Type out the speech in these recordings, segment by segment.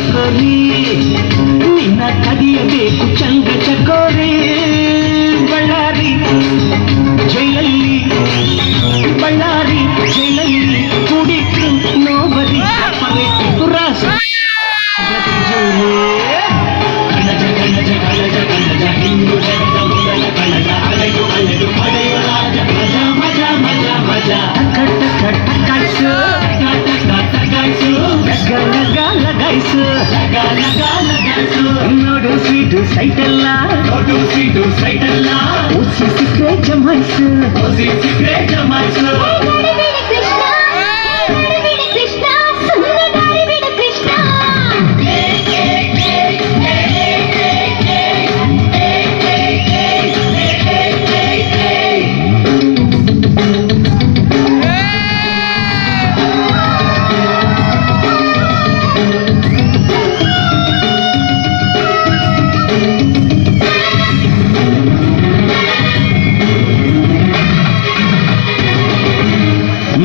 ಚಕೋರಿ ನಿನ್ನ ಕದಿಯಬೇಕು ಚಂದ ಚಕೋರಿ ಬಳ್ಳಾರಿ ಜೈಲಲ್ಲಿ ಬಳ್ಳಾರಿ ಜೈಲಲ್ಲಿ ಕುಡಿತು ನೋಬರಿ ಪರೇಟು ತುರಾಸ ಕಣಜ ಕಣಜ ಕಣಜ ಕಣಜ ಹಿಂದೂ ಜಗದ ಮೊದಲ ಕಣಜ ಅಲೆದು ಅಲೆದು ಪಡೆಯ ರಾಜ ಮಜಾ ಮಜಾ ಮಜಾ ಮಜಾ ಟಕ ಟಕ ಟಕಾಯ್ಸು ಟಕಾಯ್ಸು ಲಗ ಲಗ ಲಗಾಯ್ಸು ಲಗ ಲಗ ಲಗಾಯ್ಸು ನೋಡು ಸ್ವೀಟು ಸೈಟಲ್ಲ ನೋಡು ಸ್ವೀಟು ಸೈಟಲ್ಲ ಓಸಿ ಸಿಕ್ಕರೆ ಜಮಾಯ್ಸು ಓಸಿ ಸಿಕ್ಕರೆ ಜಮಾಯ್ಸು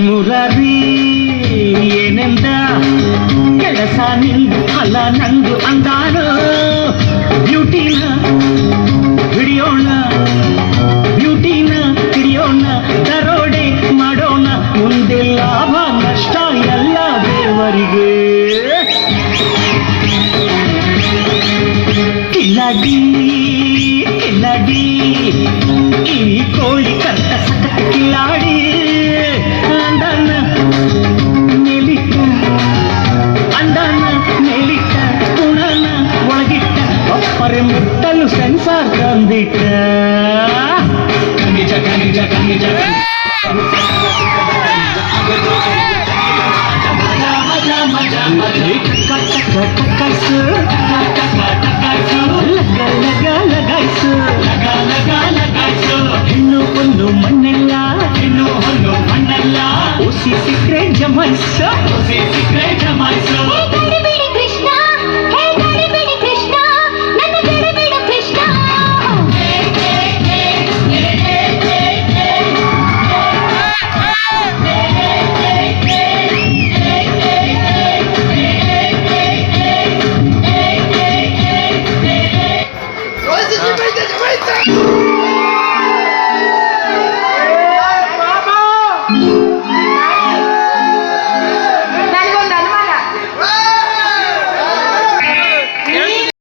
ಮುರಾರಿ ಏನೆಂದ ಕೆಲಸ ನಿಂದು ಫಲ ನಂದು ಅಂದಾನು ಬ್ಯೂಟಿನ ಹಿಡಿಯೋಣ ಬ್ಯೂಟಿನ ಹಿಡಿಯೋಣ ದರೋಡೆ ಮಾಡೋಣ ಮುಂದೆ ಲಾಭ ನಷ್ಟ ಎಲ್ಲ ದೇವರಿಗೆ ಕಿಲಾಡಿ ಕಿಲಾಡಿ ಈ ಕೋಳಿ ಕರ್ತ ಸಖತ್ ಕಿಲಾಡಿ ಮುಟ್ಟಲು ಸೆನ್ಸಾರ್ ತಂದಿಟ್ಟ ಖನಿಜ ಖನಿಜ ಖನಿಜ ಮಜಾ ಮಜಾ ಮಜಾ ಮಜಾ